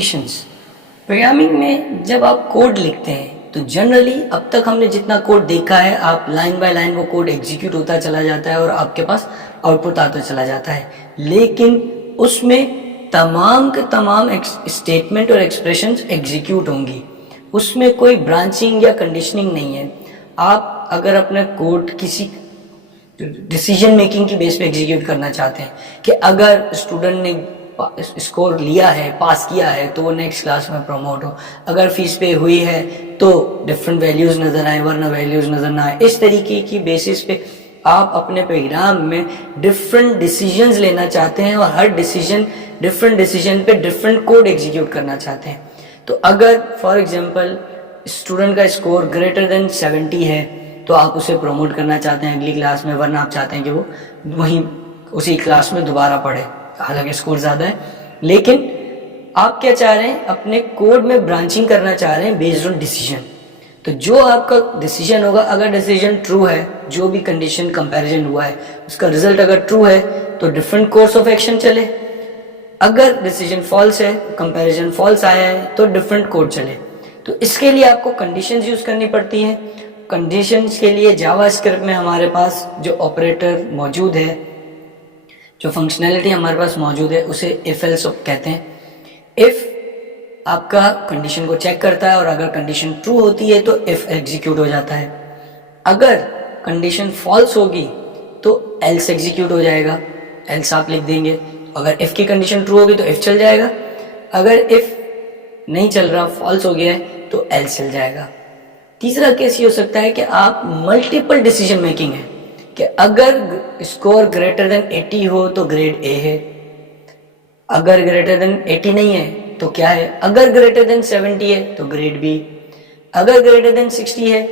Programming में जब आप कोड लिखते हैं तो जनरली अब तक हमने जितना कोड देखा है, आप लाइन बाय लाइन वो कोड एग्जीक्यूट होता चला जाता है और आपके पास आउटपुट आता चला जाता है। लेकिन उसमें तमाम के तमाम स्टेटमेंट और एक्सप्रेशंस एग्जीक्यूट होंगी, उसमें कोई ब्रांचिंग या कंडीशनिंग नहीं है। आप अगर अपना कोड किसी डिसीजन मेकिंग की बेस पे एग्जीक्यूट करना चाहते हैं कि अगर स्टूडेंट ने स्कोर लिया है, पास किया है, तो वो नेक्स्ट क्लास में प्रमोट हो, अगर फीस पे हुई है तो डिफरेंट वैल्यूज नजर आए वरना वैल्यूज नजर ना आए, इस तरीके की बेसिस पे आप अपने प्रोग्राम में डिफरेंट डिसीजंस लेना चाहते हैं और हर डिफरेंट डिसीजन पे डिफरेंट कोड एग्जीक्यूट करना चाहते हैं। तो अगर फॉर एग्जांपल स्टूडेंट का स्कोर ग्रेटर देन 70 है तो आप उसे प्रमोट करना चाहते हैं अगली क्लास में, वरना आप चाहते हैं कि वो वहीं उसी क्लास में दोबारा पढ़े, हालांकि स्कोर ज़्यादा है। लेकिन आप क्या चाह रहे हैं, अपने कोड में ब्रांचिंग करना चाह रहे हैं बेस्ड ऑन डिसीजन। तो जो आपका डिसीजन होगा, अगर डिसीजन ट्रू है, जो भी कंडीशन कंपैरिजन हुआ है उसका रिजल्ट अगर ट्रू है तो डिफरेंट कोर्स ऑफ एक्शन चले, अगर डिसीजन फॉल्स है, कंपैरिजन फॉल्स आया है तो डिफरेंट कोड चले। तो इसके लिए आपको कंडीशंस यूज करनी पड़ती हैं। कंडीशंस के लिए जावास्क्रिप्ट में हमारे पास जो ऑपरेटर मौजूद है, जो फंक्शनैलिटी हमारे पास मौजूद है, उसे इफ एल्स कहते हैं। इफ आपका कंडीशन को चेक करता है और अगर कंडीशन ट्रू होती है तो इफ एग्जीक्यूट हो जाता है, अगर कंडीशन फॉल्स होगी तो एल्स एग्जीक्यूट हो जाएगा, एल्स आप लिख देंगे। अगर इफ की कंडीशन ट्रू होगी तो इफ चल जाएगा, अगर इफ नहीं चल रहा, फॉल्स हो गया है, तो एल्स चल जाएगा। तीसरा केस ये हो सकता है कि आप मल्टीपल डिसीजन मेकिंग है कि अगर स्कोर ग्रेटर देन 80 हो तो ग्रेड ए है, अगर ग्रेटर देन 80 नहीं है तो क्या है, अगर ग्रेटर देन 70 है तो ग्रेड बी, अगर ग्रेटर देन 60 है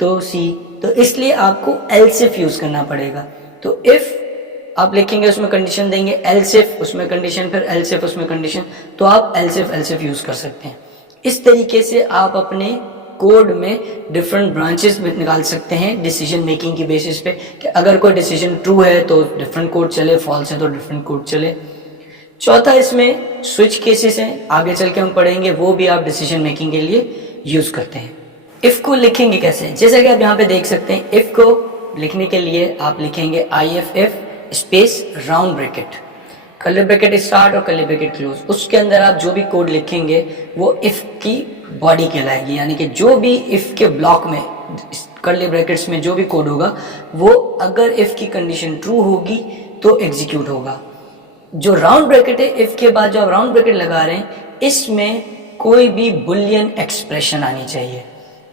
तो सी। तो इसलिए आपको एल्स इफ यूज करना पड़ेगा। तो इफ आप लिखेंगे, उसमें कंडीशन देंगे, एल्स इफ उसमें कंडीशन, फिर एल्स इफ उसमें कंडीशन, तो आप एल्स इफ यूज कर सकते हैं। इस तरीके से आप अपने कोड में डिफरेंट ब्रांचेस निकाल सकते हैं डिसीजन मेकिंग की बेसिस पे कि अगर कोई डिसीजन ट्रू है तो डिफरेंट कोड चले, फॉल्स है तो डिफरेंट कोड चले। चौथा इसमें स्विच केसेस हैं, आगे चल के हम पढ़ेंगे, वो भी आप डिसीजन मेकिंग के लिए यूज करते हैं। इफ को लिखेंगे कैसे, जैसा कि आप यहाँ पे देख सकते हैं, इफ को लिखने के लिए आप लिखेंगे IF space round bracket, curly bracket start और कर्ली ब्रैकेट क्लोज। उसके अंदर आप जो भी कोड लिखेंगे वो इफ की बॉडी कहलाएगी, यानी कि जो भी इफ के ब्लॉक में कर्ली ब्रैकेट्स में जो भी कोड होगा वो अगर इफ की कंडीशन ट्रू होगी तो एग्जीक्यूट होगा। जो राउंड ब्रैकेट है, इफ के बाद जो आप राउंड ब्रैकेट लगा रहे हैं, इसमें कोई भी बुलियन एक्सप्रेशन आनी चाहिए,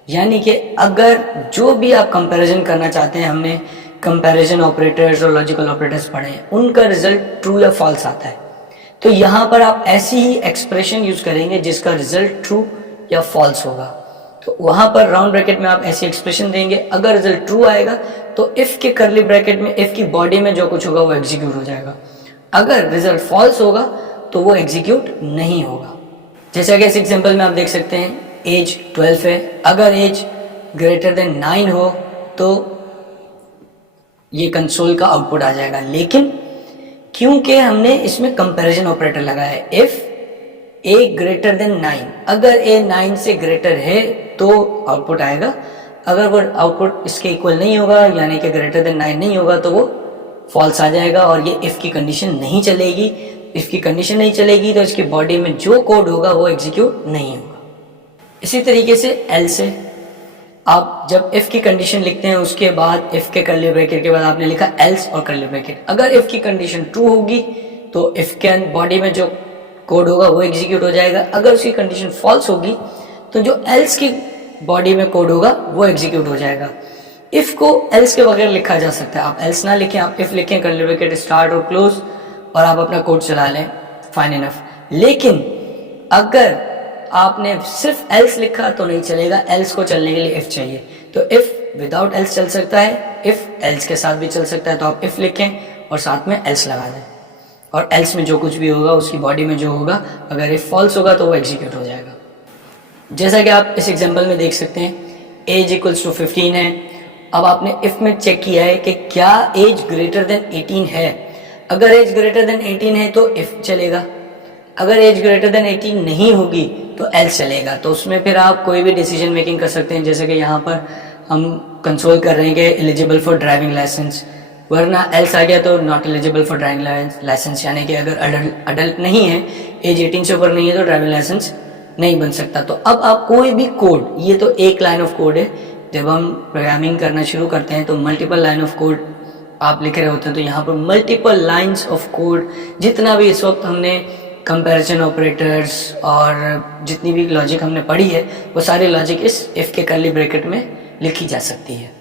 यानी कि अगर जो भी आप कंपैरिजन करना चाहते हैं, हमने कंपैरिजन ऑपरेटर्स और लॉजिकल ऑपरेटर्स पढ़े हैं, उनका रिजल्ट ट्रू या फॉल्स आता है, तो यहाँ पर आप ऐसी ही एक्सप्रेशन यूज करेंगे जिसका रिजल्ट ट्रू या फॉल्स होगा। तो वहां पर राउंड ब्रैकेट में आप ऐसी एक्सप्रेशन देंगे, अगर रिजल्ट ट्रू आएगा तो इफ के कर्ली ब्रैकेट में इफ की बॉडी में जो कुछ होगा वो एग्जीक्यूट हो जाएगा, अगर रिजल्ट फॉल्स होगा तो वो एग्जीक्यूट नहीं होगा। जैसा कि इस एग्जांपल में आप देख सकते हैं, एज 12 है, अगर एज ग्रेटर देन 9 हो तो ये कंसोल का आउटपुट आ जाएगा। लेकिन क्योंकि हमने इसमें कंपैरिजन ऑपरेटर लगाया है, इफ ए ग्रेटर देन 9, अगर ए 9 से ग्रेटर है तो आउटपुट आएगा, अगर वो आउटपुट इसके इक्वल नहीं होगा, यानी कि ग्रेटर देन 9 नहीं होगा, तो वो फॉल्स आ जाएगा और ये इफ की कंडीशन नहीं चलेगी। इफ की कंडीशन नहीं चलेगी तो इसकी बॉडी में जो कोड होगा वो एग्जीक्यूट नहीं होगा। इसी तरीके से एल्स है, आप जब इफ की कंडीशन लिखते हैं उसके बाद इफ के कर्ली ब्रैकेट के बाद आपने लिखा एल्स और कर्ली ब्रैकेट, अगर इफ की कंडीशन ट्रू होगी तो इफ के बॉडी में जो कोड होगा वो एग्जीक्यूट हो जाएगा, अगर उसकी कंडीशन फॉल्स होगी तो जो एल्स की बॉडी में कोड होगा वो एग्जीक्यूट हो जाएगा। इफ को एल्स के बगैर लिखा जा सकता है, आप एल्स ना लिखें, आप इफ लिखें, कर्ली ब्रैकेट स्टार्ट और क्लोज, और आप अपना कोड चला लें, फाइन इनफ। लेकिन अगर आपने सिर्फ एल्स लिखा तो नहीं चलेगा, एल्स को चलने के लिए इफ चाहिए। तो इफ विदाउट एल्स चल सकता है, इफ एल्स के साथ भी चल सकता है, तो आप इफ लिखें और साथ में एल्स लगा दें, और एल्स में जो कुछ भी होगा उसकी बॉडी में जो होगा, अगर इफ फॉल्स होगा तो वो एग्जीक्यूट हो जाएगा। जैसा कि आप इस एग्जांपल में देख सकते हैं, एज इक्वल्स टू 15 है। अब आपने इफ में चेक किया है कि क्या एज ग्रेटर देन 18 है, अगर एज ग्रेटर देन 18 है तो इफ चलेगा, अगर एज ग्रेटर देन 18 नहीं होगी तो एल्स चलेगा, तो उसमें फिर आप कोई भी डिसीजन मेकिंग कर सकते हैं। जैसे कि यहाँ पर हम कंसोल कर रहे हैं कि एलिजिबल फॉर ड्राइविंग लाइसेंस, वरना एल्स आ गया तो not eligible for driving licence, यानी कि अगर अडल्ट नहीं है, एज 18 से ऊपर नहीं है तो ड्राइविंग लाइसेंस नहीं बन सकता। तो अब आप कोई भी कोड, ये तो एक लाइन ऑफ कोड है, जब हम प्रोग्रामिंग करना शुरू करते हैं तो मल्टीपल लाइन ऑफ कोड आप लिख रहे होते हैं, तो यहाँ पर मल्टीपल लाइंस ऑफ कोड, जितना भी इस वक्त हमने कंपैरिजन ऑपरेटर्स और जितनी भी लॉजिक हमने पढ़ी है वो सारी लॉजिक इस इफ़ के कर्ली ब्रैकेट में लिखी जा सकती है।